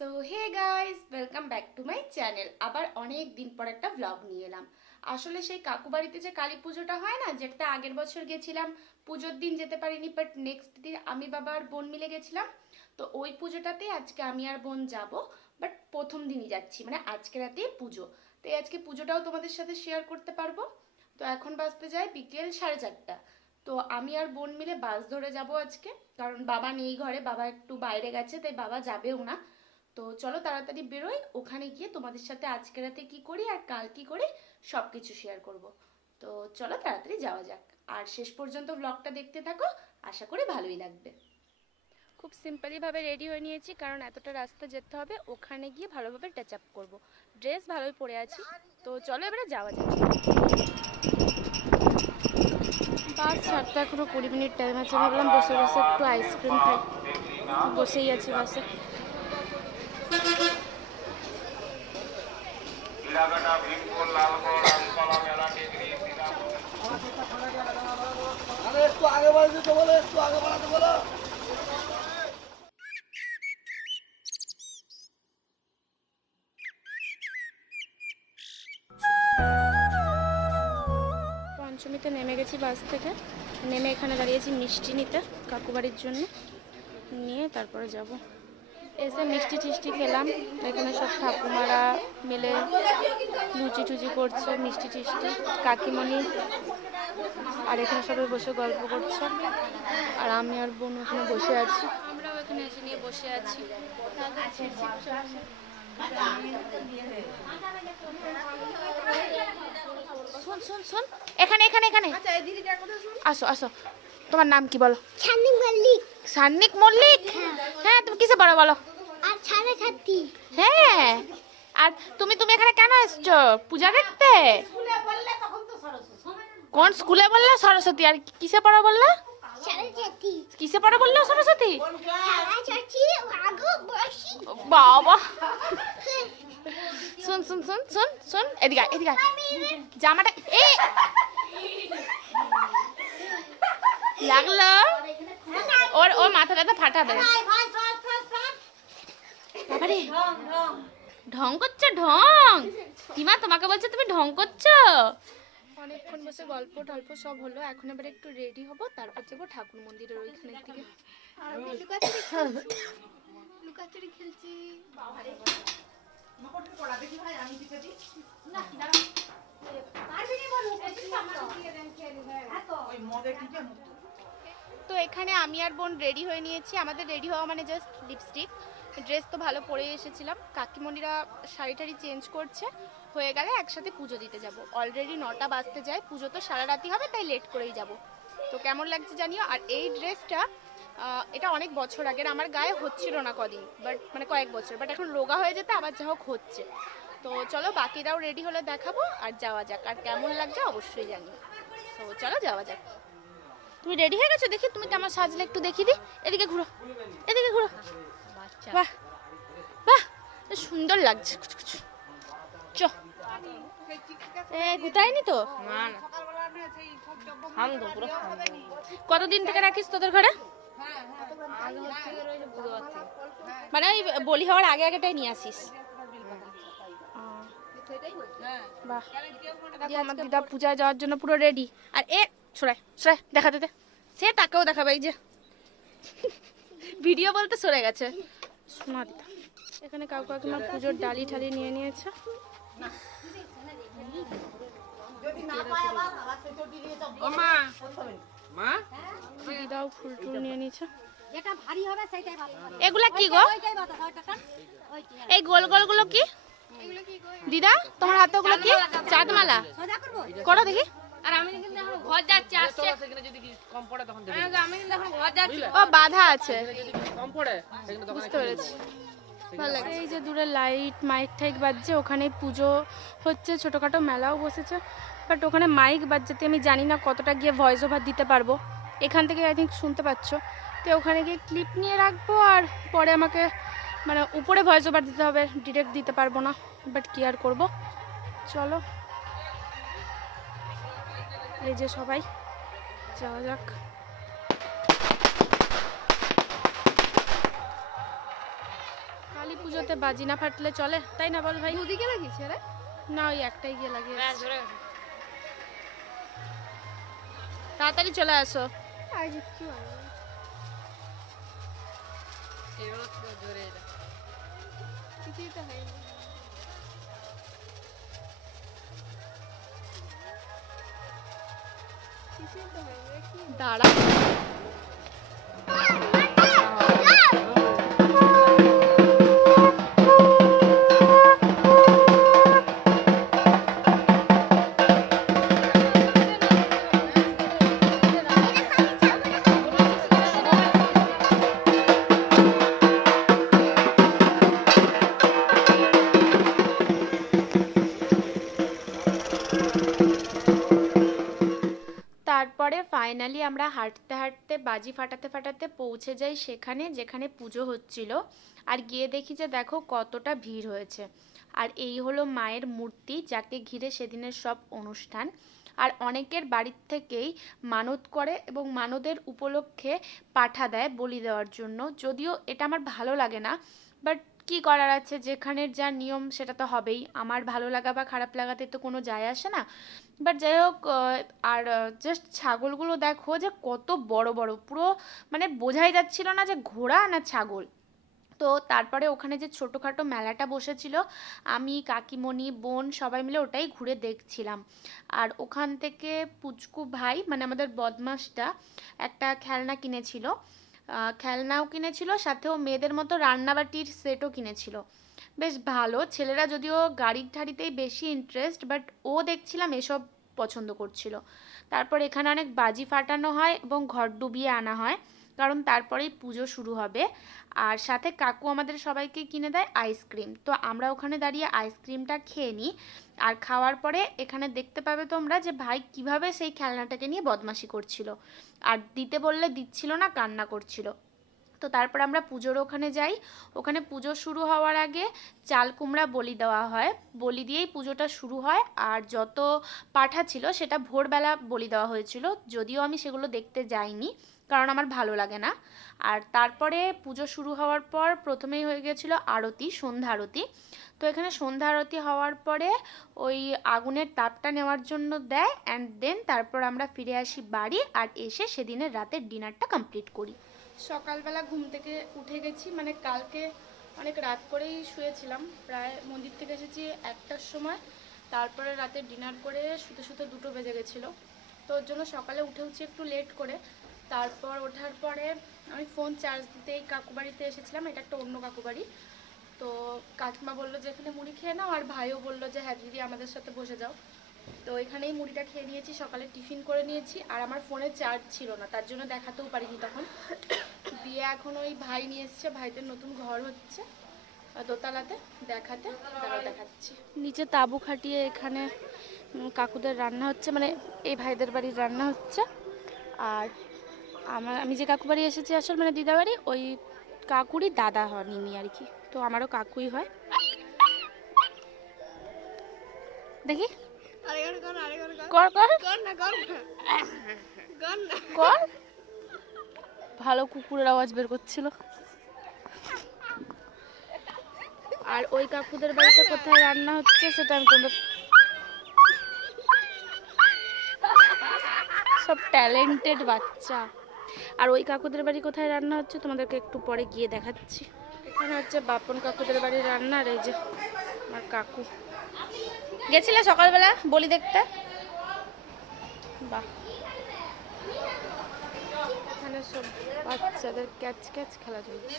So hey guys, welcome back to my channel. আবার অনেক দিন পর একটা ব্লগ নিয়ে এলাম। আসলে সেই কাকু বাড়িতে যে কালী পুজোটা হয় না, যেটা আগের বছর গেছিলাম, পুজোর দিন যেতে পারিনি, বাট নেক্সট দিন আমি বাবা আর বোন মিলে গেছিলাম। তো ওই পুজোটাতে আজকে আমি আর বোন যাব, বাট প্রথম দিনই যাচ্ছি, মানে আজকে রাতেই পুজো। তো আজকে পুজোটাও তোমাদের সাথে শেয়ার করতে পারবো। তো এখন বাজতে যায় বিকেল 4:30। তো আমি আর বোন মিলে বাস ধরে যাব আজকে, কারণ বাবা নেই ঘরে, বাবা একটু বাইরে গেছে, তাই বাবা যাবেও না। তো চলো তাড়াতাড়ি বেরোই, ওখানে গিয়ে তোমাদের সাথে আজকে রাতে কি করি আর কাল কি করি সব কিছু শেয়ার করব। তো চলো তাড়াতাড়ি যাওয়া যাক, আর শেষ পর্যন্ত ব্লগটা দেখতে থাকো, আশা করি ভালোই লাগবে। খুব সিম্পলিভাবে রেডি হয়ে নিয়েছি, কারণ এতটা রাস্তা যেতে হবে, ওখানে গিয়ে ভালোভাবে টাচ আপ করবো। ড্রেস ভালোই পরে আছি, তো চলো এবারে যাওয়া যাক। বাস ছাড়তে এখনো 20 মিনিট টাইম আছে, ভাবলাম বসে বসে একটু আইসক্রিম খাই। বসেই আছি বাসে। একটু আগে বাড়াতে বলো, একটু আগে বাড়াতে বলো। পঞ্চমীতে নেমে গেছি বাস থেকে, নেমে এখানে দাঁড়িয়েছি মিষ্টি নিতে কাকু বাড়ির জন্য, নিয়ে তারপরে যাব। এসে মিষ্টি টিষ্টি খেলাম, এখানে সব ঠাকুমারা মিলে লুচি টুচি করছে, মিষ্টি টিষ্টি কাকিমণি, আর এখানে সবাই বসে গল্প করছে, আর আমি আর বোন ওখানে বসে আছি। আমরাও এখানে এসে নিয়ে বসে আছি। শোন শোন শোন, এখানে এখানে এখানে আসো আসো। তোমার নাম কি বলো? সান্নিক মল্লিক। সান্নিক মল্লিক? হ্যাঁ, তুমি কিসে পড়ো বলো? আর সাড়ে সাতটি। হ্যাঁ, আর তুমি তুমি এখানে কেন এসছো? পূজা দেখতে? কোন স্কুলে বললে? সরস্বতী। আর কিসে পড়ো বললে? সাড়ে সাতটি। কিসে পড়ো বললে? সরস্বতী। সাড়ে সাতটি আগো বসি। বাবা, শুন শুন শুন শুন শুন, এদিকে আয়, এদিকে আয়। জামাটা এই লাগলো, ওর ওর মাথাটা ফাটাবে। বাবারে, ঢং করছো ঢং? কিমা তোমাকে বলছে তুমি ঢং করছো? অনেকক্ষণ বসে গল্প টল্প সব হলো, এখন এবার একটু রেডি হব, তারপর যাবো ঠাকুর মন্দিরের ওইখানের দিকে। লুকাচুরি খেলছি। তো এখানে আমি আর বোন রেডি হয়ে নিয়েছি। আমাদের রেডি হওয়া মানে জাস্ট লিপস্টিক, ড্রেস তো ভালো পরেই এসেছিলাম। কাকিমণিরা শাড়ি টাড়ি চেঞ্জ করছে, হয়ে গেলে একসাথে পুজো দিতে যাব। অলরেডি 9টা বাজতে যায়, পুজো তো সারা রাতি হবে, তাই লেট করেই যাব। তো কেমন লাগছে জানিও। আর এই ড্রেসটা এটা অনেক বছর আগের, আমার গায়ে হচ্ছিল না কদিন, বাট মানে কয়েক বছর, বাট এখন রোগা হয়ে যেতে আবার যা হোক হচ্ছে। তো চলো বাকিরাও রেডি হলে দেখাবো, আর যাওয়া যাক। আর কেমন লাগছে অবশ্যই জানিও। তো চলো যাওয়া যাক। তুমি রেডি হয়ে গেছো? দেখি তুমি কেমন সাজলে, একটু দেখি দি। এদিকে ঘুরো, এদিকে ঘুরো। বাহ বাহ, সুন্দর লাগছে। চ গুতায়নি তো? কতদিন থেকে রাখিস তোদের ঘরে? মানে ওই বলি হওয়ার আগে আগেটাই নিয়ে আসিস? বাহ, আমার দিদা পূজায় যাওয়ার জন্য পুরো রেডি। আর এ সরাই সরাই, দেখাতে দে। সে তাকেও দেখাবে, এই যে ভিডিও বলতে সরে গেছে। শোনা দিদা, এখানে কাকু কাকিমা পুজোর ডালি ঠালি নিয়ে নিয়েছে। দিদাও ফুল টুল নিয়ে নিয়েছে। এগুলা কি গো? এই গোল গোল গুলো কি দিদা? তোমার হাতে ওগুলো কি? চাঁদমালা করো দেখি। আর আমি কিন্তু এখন ঘর যাচ্ছি, আসছে যদি কম পড়ে তখন দেখি। আমি কিন্তু এখন ঘর যাচ্ছি। ও বাধা আছে, যদি কম পড়ে সেখানে তখন বুঝতে পেরেছি। ভালো লাগে। এই যে দূরে লাইট মাইক টাইক বাজছে, ওখানে পুজো হচ্ছে, ছোটখাটো মেলাও বসেছে, বাট ওখানে মাইক বাজছে, আমি জানি না কতটা গিয়ে ভয়েস ওভার দিতে পারবো। এখান থেকে আই থিঙ্ক শুনতে পাচ্ছ। তো ওখানে গিয়ে ক্লিপ নিয়ে রাখবো, আর পরে আমাকে মানে উপরে ভয়েস ওভার দিতে হবে, ডিরেক্ট দিতে পারবো না, বাট কি আর করবো। চলো, এই যে সবাই যাওয়া যাক। কালী পুজোতে বাজি না ফাটলে চলে, তাই না বল ভাই? দুদিকে লাগিয়েছে রে? না, ওই একটাই গিয়ে লাগিয়েছে। তাড়াতাড়ি চলে আসো। আর কিচ্ছু হয় না। কিছুই তো হয়নি। কিছুই তো হয়নি, কি? দাঁড়া। তারপরে ফাইনালি আমরা হাঁটতে হাঁটতে বাজি ফাটাতে ফাটাতে পৌঁছে যাই সেখানে যেখানে পুজো হচ্ছিল। আর গিয়ে দেখি যে দেখো কতটা ভিড় হয়েছে। আর এই হলো মায়ের মূর্তি, যাকে ঘিরে সেদিনের সব অনুষ্ঠান। আর অনেকের বাড়ির থেকেই মানত করে এবং মানতের উপলক্ষে পাঠা দেয় বলি দেওয়ার জন্য। যদিও এটা আমার ভালো লাগে না, বাট কি করার আছে, যেখানের যা নিয়ম সেটা তো হবেই। আমার ভালো লাগা বা খারাপ লাগাতে তো কোনো যায় আসে না। বাট যাই হোক, আর জাস্ট ছাগলগুলো দেখো যে কত বড় বড়, পুরো মানে বোঝাই যাচ্ছিল না যে ঘোড়া না ছাগল। তো তারপরে ওখানে যে ছোটোখাটো মেলাটা বসেছিল, আমি কাকিমণি বোন সবাই মিলে ওটাই ঘুরে দেখছিলাম। আর ওখান থেকে পুচকু ভাই মানে আমাদের বদমাসটা একটা খেলনা কিনেছিল, খেলনাও কিনেছিল, সাথেও মেয়েদের মতো রান্নাবাটির সেটও কিনেছিল। বেশ ভালো, ছেলেরা যদিও গাড়ির ঠাড়িতেই বেশি ইন্টারেস্ট, বাট ও দেখছিলাম এসব পছন্দ করছিল। তারপর এখানে অনেক বাজি ফাটানো হয় এবং ঘর ডুবিয়ে আনা হয়, কারণ তারপরেই পুজো শুরু হবে। আর সাথে কাকু আমাদের সবাইকে কিনে দেয় আইসক্রিম। তো আমরা ওখানে দাঁড়িয়ে আইসক্রিমটা খেয়ে নিই। আর খাওয়ার পরে এখানে দেখতে পাবে তোমরা যে ভাই কিভাবে সেই খেলনাটাকে নিয়ে বদমাশি করছিল, আর দিতে বললে দিচ্ছিল না, কান্না করছিল। তো তারপর আমরা পুজোর ওখানে যাই। ওখানে পুজো শুরু হওয়ার আগে চাল কুমড়া বলি দেওয়া হয়, বলি দিয়েই পুজোটা শুরু হয়। আর যত পাঠা ছিল সেটা ভোরবেলা বলি দেওয়া হয়েছিল, যদিও আমি সেগুলো দেখতে যাইনি কারণ আমার ভালো লাগে না। আর তারপরে পুজো শুরু হওয়ার পর প্রথমেই হয়ে গেছিলো আরতি, সন্ধ্যা আরতি। তো এখানে সন্ধ্যা আরতি হওয়ার পরে ওই আগুনের তাপটা নেওয়ার জন্য দেয়, অ্যান্ড দেন তারপর আমরা ফিরে আসি বাড়ি আর এসে সেদিনের রাতের ডিনারটা কমপ্লিট করি। সকালবেলা ঘুম থেকে উঠে গেছি, মানে কালকে অনেক রাত করেই শুয়েছিলাম, প্রায় মন্দির থেকে এসেছি 1টার সময়। তারপরে রাতে ডিনার করে শুতে শুতে 2টো বেজে গেছিলো। তো ওর জন্য সকালে উঠেছি একটু লেট করে। তারপর ওঠার পরে আমি ফোন চার্জ দিতেই কাকু বাড়িতে এসেছিলাম, এটা একটা অন্য কাকু বাড়ি। তো কাকিমা বললো যে এখানে মুড়ি খেয়ে নাও, আর ভাইও বললো যে হ্যাঁ দিদি আমাদের সাথে বসে যাও। তো এখানেই মুড়িটা খেয়ে নিয়েছি, সকালে টিফিন করে নিয়েছি। আর আমার ফোনে চার্জ ছিল না, তার জন্য দেখাতেও পারিনি তখন। দিয়ে এখন ওই ভাই নিয়ে এসছে, ভাইদের নতুন ঘর হচ্ছে দোতলাতে, দেখাচ্ছি। নিচে তাঁবু খাটিয়ে এখানে কাকুদের রান্না হচ্ছে, মানে এই ভাইদের বাড়ির রান্না হচ্ছে। আর আমি যে কাকু বাড়ি এসেছি আসল মানে দিদা বাড়ি, ওই কাকুরই দাদা হন ইনি আর কি। তো আমারও কাকুই হয়। দেখি কর কর কর, ভালো কুকুরের আওয়াজ বের করছিল। আর ওই কাকুদের বাড়িতে কোথায় রান্না হচ্ছে সেটা আমি তোমাদের, সব ট্যালেন্টেড বাচ্চা। আর ওই কাকুদের বাড়ি কোথায় রান্না হচ্ছে তোমাদেরকে একটু পরে গিয়ে দেখাচ্ছি। এখানে হচ্ছে বাপন কাকুদের বাড়ির রান্না। আর এই যে আমার কাকু। গেছিলে সকালবেলা বলি দেখতে? বাহ, এখানে সব বাচ্চাদের ক্যাচ ক্যাচ খেলা চলছে।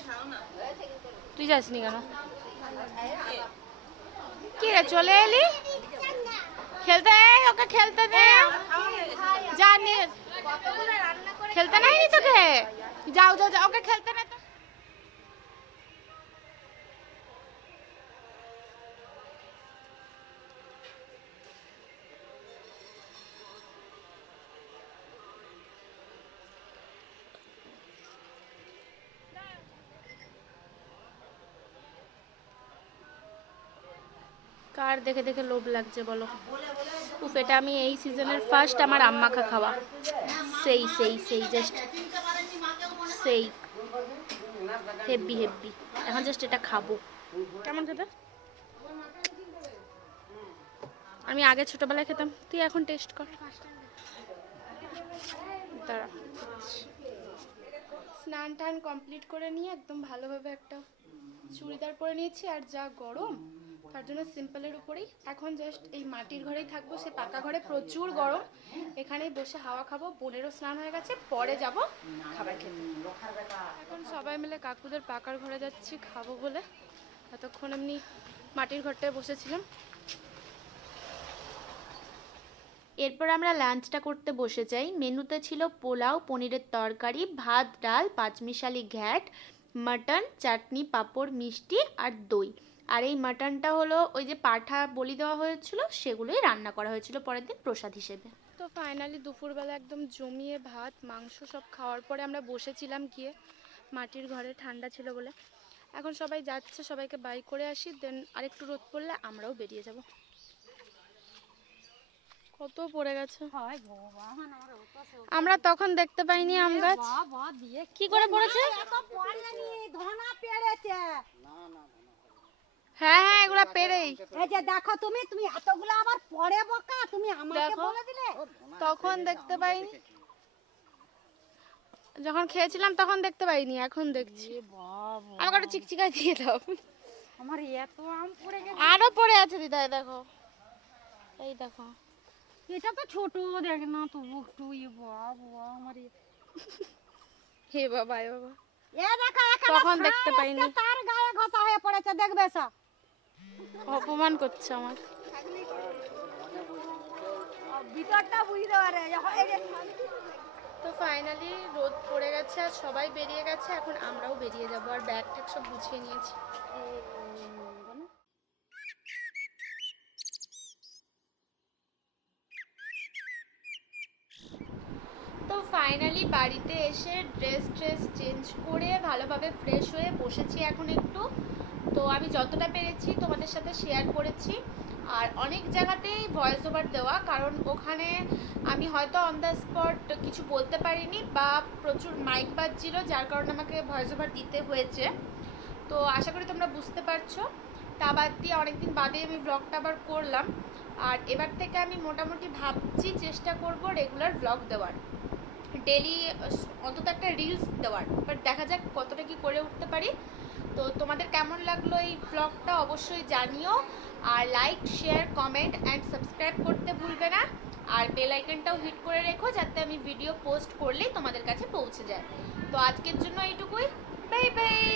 তুই যাসনি কেন? কি রে চলে এলি খেলতে? ওকে খেলতে দে, জানি খেলতে নাই তোকে। যাও যাও যাও, ওকে খেলতে নে। কার দেখে দেখে লোভ লাগছে বলো? উফ, এটা আমি এই সিজনের ফার্স্ট আমার আম্মা খাওয়া। সেই সেই সেই জাস্ট সেই হেভি হেভি, এখন জাস্ট এটা খাবো। কেমন খেতে? আমি আগে ছোটবেলায় খেতাম, তুই এখন টেস্ট কর। দাঁড়া, স্নান টান কমপ্লিট করে নিয়ে একদম ভালোভাবে একটা চুড়িদার পরে নিয়েছি। আর যা গরম, তার জন্য সিম্পলের উপরেই এখন জাস্ট এই মাটির ঘরেই থাকবো। সে পাকা ঘরে প্রচুর গরম, এখানেই বসে হাওয়া খাবো। বোনেরও স্নান হয়ে গেছে, পরে যাব খাবার খেতে। এখন সবাই মিলে কাকুদের পাকার ঘরে যাচ্ছি খাবো বলে। এতক্ষণ এমনি মাটির ঘরটায় বসেছিলাম। এরপর আমরা লাঞ্চটা করতে বসে যাই। মেনুতে ছিল পোলাও, পনিরের তরকারি, ভাত, ডাল, পাঁচমিশালি ঘ্যাট, মাটন, চাটনি, পাঁপড়, মিষ্টি আর দই। আর এই মাটনটা হলো ওই যে পাঠা বলি দেওয়া হয়েছিল, সেগুলোই রান্না করা হয়েছিল পরের দিন প্রসাদ হিসেবে। তো ফাইনালি দুপুরবেলা একদম জমিয়ে ভাত মাংস সব খাওয়ার পরে আমরা বসেছিলাম গিয়ে মাটির ঘরে, ঠান্ডা ছিল বলে। এখন সবাই যাচ্ছে, সবাইকে বাই করে আসি, দেন আরেকটু রোদ পড়লে আমরাও বেরিয়ে যাব। কত পড়ে গেছে, আমরা তখন দেখতে পাইনি আম গাছ কি করে পড়েছে। হ্যাঁ হ্যাঁ, এগুলা পেরেই। এই যে দেখো তুমি এতগুলো আবার পরে বকা, তুমি আমাকে বলে দিলে। তখন দেখতে পাইনি, যখন খেয়েছিলাম তখন দেখতে পাইনি, এখন দেখছি। আমাকে একটা চিকচিকা দিয়ে দাও। আমার এত আম পড়ে গেছে। আরো পড়ে আছে দিদাই, দেখো এই দেখো। এটা তো ছোট, দেখ না তবু একটু বাবা আমার হে বাবা এ বাবা, এ দেখো এখানে তখন দেখতে পাইনি। তার গায়ে ঘষা হয়ে পড়েছে, দেখবে সব। অপমান করছে আমার। ভিতরটা বুঝতে পারে। তো ফাইনালি রোদ পড়ে গেছে আর সবাই বেরিয়ে গেছে, এখন আমরাও বেরিয়ে যাব। আর ব্যাগ ট্যাগ সব গুছিয়ে নিয়েছি। তো ফাইনালি বাড়িতে এসে ড্রেস চেঞ্জ করে ভালোভাবে ফ্রেশ হয়ে বসেছি এখন একটু। তো আমি যতটা পেরেছি তোমাদের সাথে শেয়ার করেছি। আর অনেক জায়গাতেই ভয়েস ওভার দেওয়া, কারণ ওখানে আমি হয়তো অন দ্য স্পট কিছু বলতে পারিনি বা প্রচুর মাইক বাজছিল, যার কারণে আমাকে ভয়েস ওভার দিতে হয়েছে। তো আশা করি তোমরা বুঝতে পারছো। তা বাদ দিয়ে অনেকদিন বাদে আমি ব্লগটা আবার করলাম। আর এবার থেকে আমি মোটামুটি ভাবছি চেষ্টা করব রেগুলার ব্লগ দেওয়ার, ডেলি অন্তত একটা রিলস দেওয়ার। বাট দেখা যাক কতটা কি করে উঠতে পারি। তো তোমাদের কেমন লাগলো এই ব্লগটা অবশ্যই জানিও। আর like, share, comment and subscribe করতে ভুলবে না। আর বেল আইকনটাও হিট করে রেখো, যাতে আমি ভিডিও পোস্ট করলেই তোমাদের কাছে পৌঁছে যায়। তো আজকের জন্য এইটুকুই, বাই বাই।